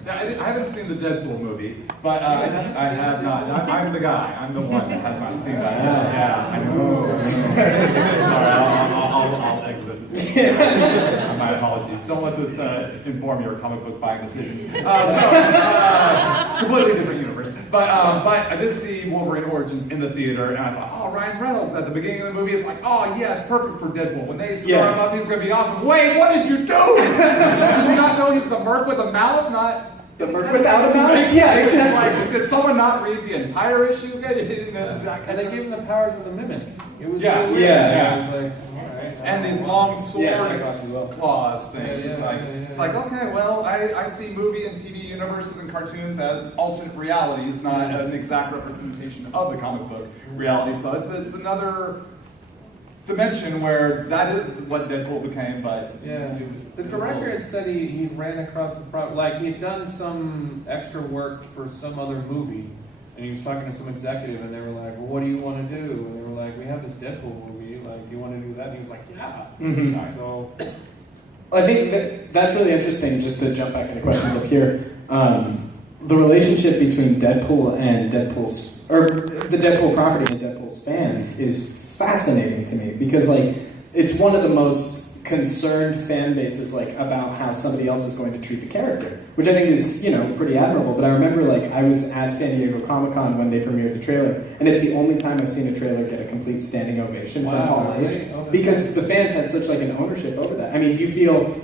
Now, I haven't seen the Deadpool movie, but I have not. I'm the guy. I'm the one that has not seen that. Yeah, I know. Sorry, I'll exit this. My apologies. Don't let this inform your comic book buying decisions. Completely different universe. But I did see Wolverine Origins in the theater, and I thought, oh, Ryan Reynolds at the beginning of the movie is like, oh, yes, perfect for Deadpool. When they start him up, he's going to be awesome. Wait, what did you do? Did you not know he's the Merc with a mouth, not... The Merc without a mouth? Yeah, exactly. Like, did someone not read the entire issue? And they gave him the powers of the Mimic. It was Yeah, really weird. yeah. It was like, all right. And these long sword Cyclops as well. claws things. Yeah, It's like, okay, well, I see movie and TV universes and cartoons as alternate realities, not an exact representation of the comic book reality. So it's another dimension where that is what Deadpool became, but The director had said he ran across the like he had done some extra work for some other movie, and he was talking to some executive, and they were like, well, what do you want to do? And they were like, we have this Deadpool movie, like, do you want to do that? And he was like, yeah. So I think that's really interesting, just to jump back into questions up here. The relationship between Deadpool and the Deadpool property and Deadpool's fans is fascinating to me, because like it's one of the most concerned fan bases like about how somebody else is going to treat the character, which I think is, you know, pretty admirable. But I remember like I was at San Diego Comic-Con when they premiered the trailer, and it's the only time I've seen a trailer get a complete standing ovation from Hall H, because the fans had such like an ownership over that. I mean, do you feel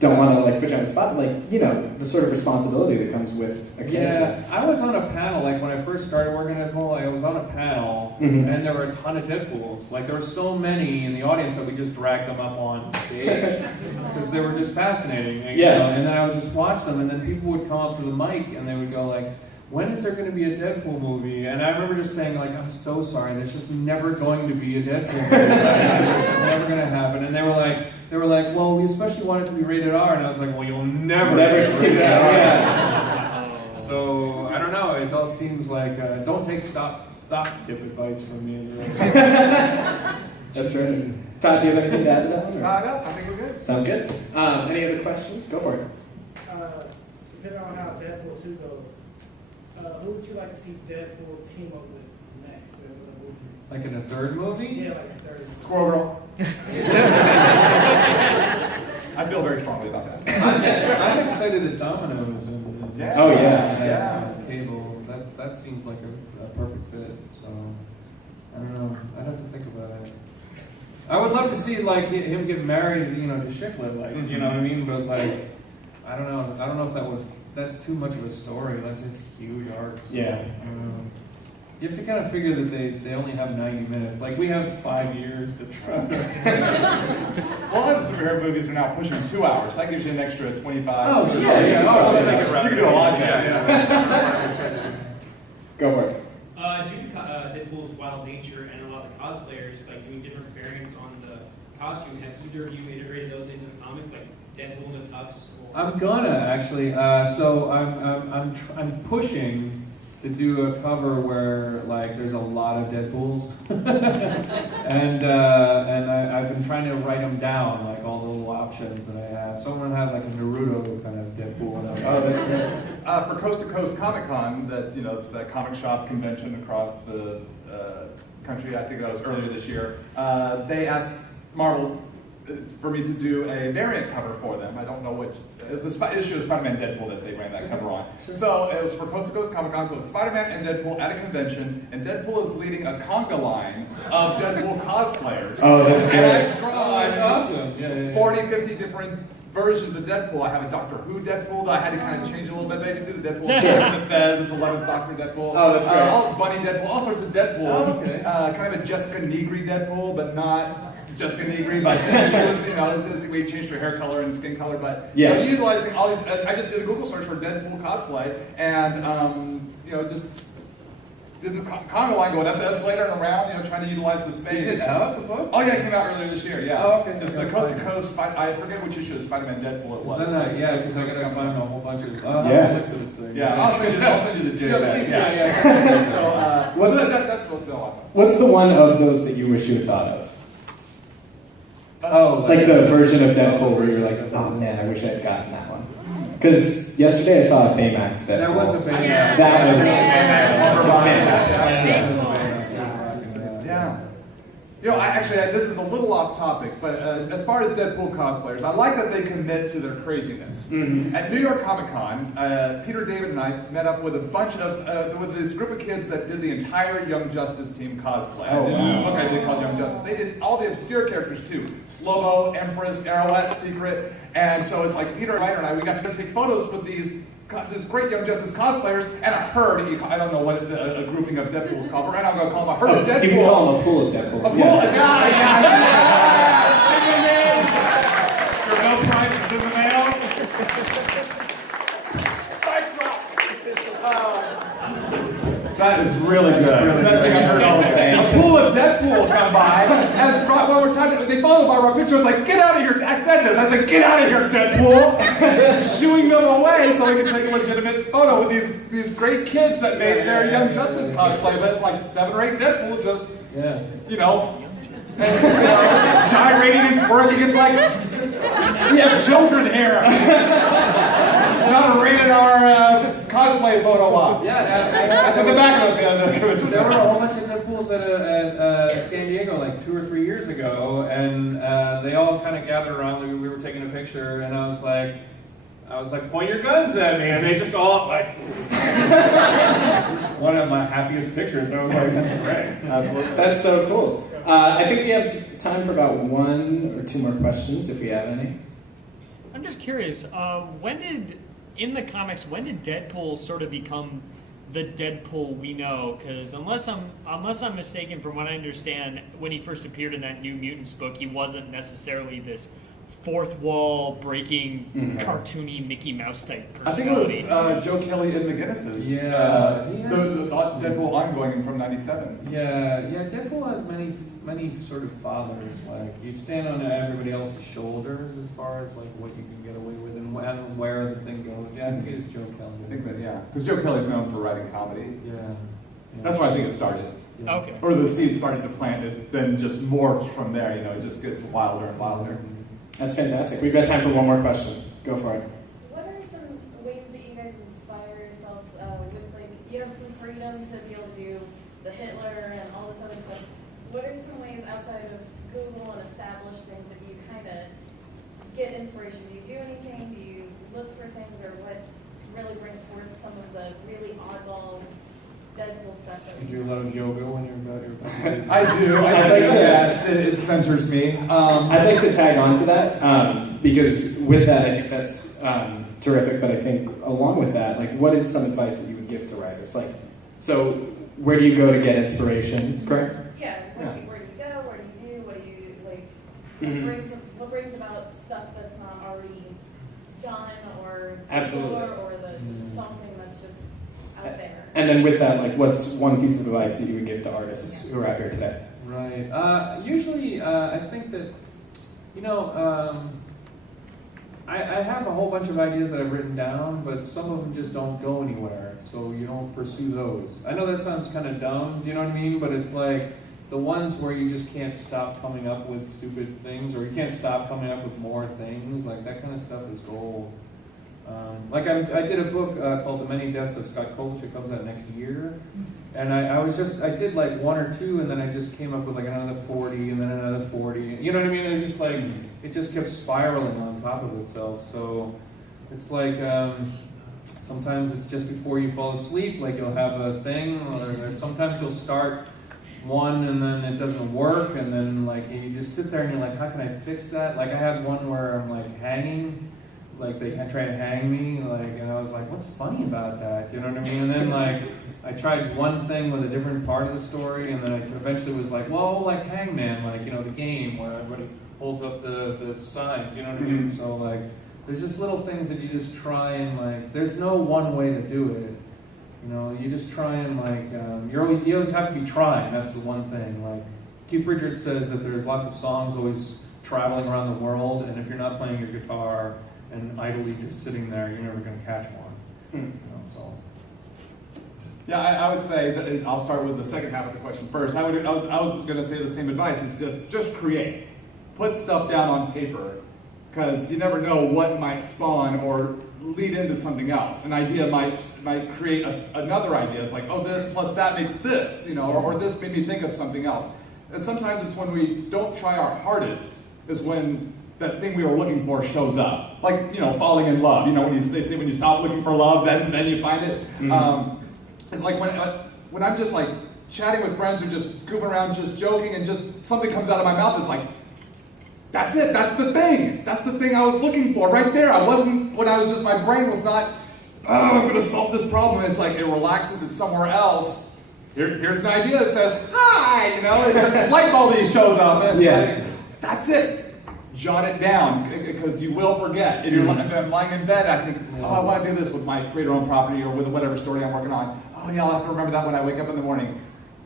don't want to like put you on the spot, but like, you know, the sort of responsibility that comes with a character? yeah, I was on a panel, like when I first started working at Deadpool, I was on a panel, and there were a ton of Deadpools. Like there were so many in the audience that we just dragged them up on stage because they were just fascinating. And, you know, and then I would just watch them, and then people would come up to the mic and they would go like, when is there going to be a Deadpool movie? And I remember just saying like, I'm so sorry, there's just never going to be a Deadpool movie. It's never going to happen. And they were like, well, we especially want it to be rated R. And I was like, well, you'll never see that. Yeah. So I don't know. It all seems like don't take stock tip advice from me. That's right. Todd, do you have anything to add to that one? no, I think we're good. Sounds good. Any other questions? Go for it. Depending on how Deadpool 2 goes, who would you like to see Deadpool team up with next in a movie? Like in a third movie? Yeah, like a third. Squirrel Girl. I feel very strongly about that. I'm excited that Domino's and Cable. That seems like a perfect fit. So I don't know. I'd have to think about it. I would love to see like him get married, you know, to Shiplet, like you know what I mean. But like, I don't know. I don't know if that's too much of a story. It's huge arcs. Yeah. You have to kind of figure that they only have 90 minutes. Like, we have 5 years to try. Well, a lot of superhero movies are now pushing 2 hours. That gives you an extra 25. Oh, sure. Yeah. You can do a lot there. Yeah. Go for it. Due to Deadpool's wild nature and a lot of the cosplayers like doing different variants on the costume, have either of you integrated those into the comics, like Deadpool in a tux? I'm gonna actually. So I'm pushing to do a cover where like there's a lot of Deadpools, and I've been trying to write them down, like all the little options that I have. So I'm gonna have like a Naruto kind of Deadpool. Oh, that's great. For Coast to Coast Comic Con, it's a comic shop convention across the country. I think that was earlier this year. They asked Marvel for me to do a variant cover for them. I don't know which. It's the issue of Spider-Man Deadpool that they ran that cover on. So it was for Coast to Coast Comic Con. So it's Spider-Man and Deadpool at a convention, and Deadpool is leading a conga line of Deadpool cosplayers. Oh, that's great. And I've drawn that's awesome. Yeah. 40, 50 different versions of Deadpool. I have a Doctor Who Deadpool that I had to kind of change a little bit. Maybe see the Deadpool the Fez, it's 11th Doctor Deadpool. Oh, that's great. All Bunny Deadpool, all sorts of Deadpools. Oh, okay. Kind of a Jessica Negri Deadpool, but not Jessica Negri, but she was, we changed her hair color and skin color, but yeah. Utilizing all these, I just did a Google search for Deadpool cosplay, and just did the conga line going up the escalator and around, trying to utilize the space. Is it out, the book? Oh yeah, it came out earlier this year, yeah. Oh, okay. It's the Coast to Coast, I forget which issue of Spider-Man Deadpool it was. Because I gotta find a whole bunch of, Yeah. look for this thing. Yeah, I'll send you the JPEG. Yeah. So, that's what Bill on. What's the one of those that you wish you had thought of? Oh, Like the version of Deadpool where you're like, oh man, I wish I had gotten that one. Because yesterday I saw a Baymax Deadpool. There was a Baymax. That was Yeah. This is a little off topic, but as far as Deadpool cosplayers, I like that they commit to their craziness. Mm-hmm. At New York Comic Con, Peter, David, and I met up with a bunch of, with this group of kids that did the entire Young Justice team cosplay. Oh, I did wow. a book I did called Young Justice. They did all the obscure characters too. Slow-Mo, Empress, Arrowette, Secret, and so it's like Peter, Ryder, and I, we got to take photos with these great Young Justice cosplayers and a herd. I don't know what a grouping of Deadpool's called, but right now I'm going to call them a herd of Deadpool. You can call them a pool of Deadpool. A pool of yeah. Your Bell Prize is in the mail. That is really good. Best thing I've heard all day. A pool of Deadpool come by, and when we're talking, they followed by our picture. I was like, get out of here. I said this. I said, get out of here, Deadpool. Shooing them away so we can take a legitimate photo with these great kids that made their Young Justice cosplay. But it's like 7 or 8 Deadpool just, gyrating and twirling. It's like, we have children here. It's not a rated R cosplay photo op. Yeah, That's in the back of the there were a whole bunch of Deadpools at San Diego like 2 or 3 years ago, and they all kind of gathered around. We were taking a picture, and I was like, point your guns at me, and they just all like. One of my happiest pictures. I was like, that's great. That's so cool. I think we have time for about 1 or 2 more questions, if we have any. I'm just curious, in the comics, when did Deadpool sort of become the Deadpool we know? Because unless I'm mistaken, from what I understand, when he first appeared in that New Mutants book, he wasn't necessarily this fourth wall breaking, cartoony Mickey Mouse type personality. I think it was Joe Kelly and McGinnis's. Yeah, the Deadpool ongoing from '97. Yeah. Deadpool has many sort of fathers. Like you stand on everybody else's shoulders as far as like what you can get away with and where the thing goes. Yeah, I think it is Joe Kelly. I think that because Joe Kelly's known for writing comedy. Yeah. That's why I think it started. Yeah. Okay. Or the seed started to plant it, then just morphs from there. It just gets wilder and wilder. That's fantastic. We've got time for 1 more question. Go for it. What are some ways that you guys inspire yourselves with, like, you have some freedom to be able to do the Hitler and all this other stuff. What are some ways outside of Google and established things that you kind of get inspiration? Do you do anything? Do you look for things? Or what really brings forth some of the really oddball Deadpool stuff? You do a lot of yoga when you're about your I do. Yes, it centers me. I'd like to tag on to that, because with that, I think that's terrific, but I think along with that, like, what is some advice that you would give to writers? Like, so where do you go to get inspiration, correct? Yeah, where do you go? What do you do? What do you, like, what brings about stuff that's not already done or Absolutely. or just something that's just out there? And then with that, like, what's one piece of advice that you would give to artists who are out here today? Right. Usually, I think that, I have a whole bunch of ideas that I've written down, but some of them just don't go anywhere, so you don't pursue those. I know that sounds kind of dumb, do you know what I mean? But it's like the ones where you just can't stop coming up with stupid things, or you can't stop coming up with more things, like that kind of stuff is gold. I did a book called The Many Deaths of Scott Koblish. It comes out next year. And I did like 1 or 2, and then I just came up with like another 40, and then another 40. You know what I mean? It's just like, it just kept spiraling on top of itself. So it's like sometimes it's just before you fall asleep, like you'll have a thing, or sometimes you'll start one and then it doesn't work, and then like you just sit there and you're like, how can I fix that? Like I had one where I'm like hanging, like they try to hang me, like, and I was like, what's funny about that? You know what I mean? And then like I tried one thing with a different part of the story, and then I eventually was like, well, like Hangman, like, you know, the game where everybody holds up the signs, you know what I mean? So like there's just little things that you just try and like, there's no one way to do it. You know, you just try and like, you always have to be trying. That's the one thing. Like Keith Richards says that there's lots of songs always traveling around the world, and if you're not playing your guitar and idly just sitting there, you're never going to catch one. You know, so. Yeah, I would say that I'll start with the second half of the question first. I was going to say the same advice: is just create, put stuff down on paper, because you never know what might spawn or lead into something else. An idea might create another idea. It's like, oh, this plus that makes this, you know, or this made me think of something else. And sometimes it's when we don't try our hardest is when that thing we were looking for shows up. Like, you know, falling in love. You know, they say when you stop looking for love, then you find it. It's like when I'm just like chatting with friends who just goofing around, just joking, and just something comes out of my mouth. It's like, that's it. That's the thing. That's the thing I was looking for right there. My brain was not, oh, I'm going to solve this problem. It's like it relaxes. It's somewhere else. Here's an idea that says, hi, you know, light bulb shows up. And like, that's it. Jot it down, because you will forget. If I'm lying in bed, I think, oh, I want to do this with my creator-owned property or with whatever story I'm working on. Oh, yeah, I'll have to remember that when I wake up in the morning.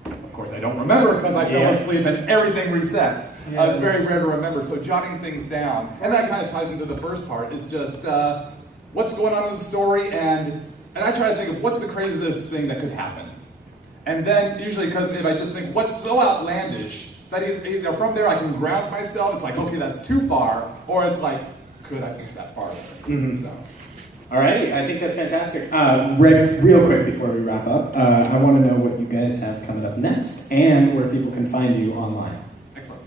Of course, I don't remember because I fell asleep and everything resets. It's very rare to remember, so jotting things down. And that kind of ties into the first part, is just what's going on in the story, and I try to think of what's the craziest thing that could happen. And then, usually, because if I just think, what's so outlandish, that either from there I can ground myself, it's like, okay, that's too far, or it's like, could I push that farther? So. Alrighty, I think that's fantastic. Real quick before we wrap up, I want to know what you guys have coming up next, and where people can find you online. Excellent.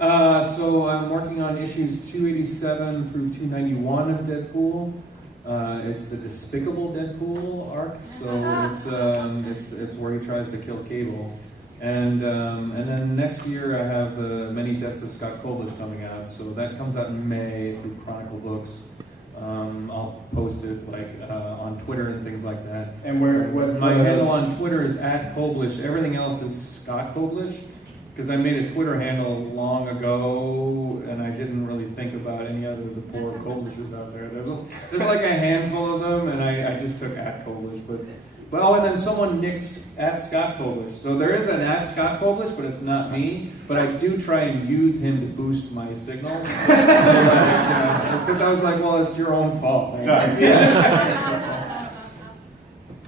So I'm working on issues 287 through 291 of Deadpool. It's the Despicable Deadpool arc, so it's where he tries to kill Cable. And then next year I have the Many Deaths of Scott Koblish coming out, so that comes out in May through Chronicle Books. I'll post it on Twitter and things like that. And my handle on Twitter is @Koblish. Everything else is Scott Koblish, because I made a Twitter handle long ago and I didn't really think about any other of the poor Koblishes out there. There's like a handful of them, and I just took @Koblish, and then someone nicked @Scott Koblish. So there is an @Scott Koblish, but it's not me. But I do try and use him to boost my signal. Because I was like, well, it's your own fault. Right?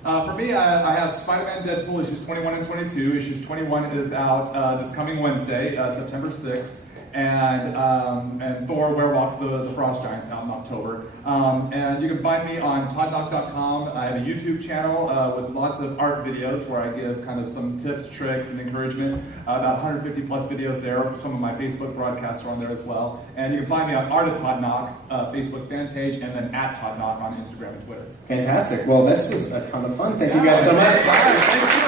For me, I have Spider-Man Deadpool issues 21 and 22. Issues 21 is out this coming Wednesday, September 6th. And Thor Werewolves the Frost Giants out in October. And you can find me on toddnauck.com. I have a YouTube channel with lots of art videos where I give kind of some tips, tricks, and encouragement. About 150 plus videos there. Some of my Facebook broadcasts are on there as well. And you can find me on Art of Todd Nauck Facebook fan page, and then @Todd Nauck on Instagram and Twitter. Fantastic. Well, this was a ton of fun. Thank you guys so much. Thank you.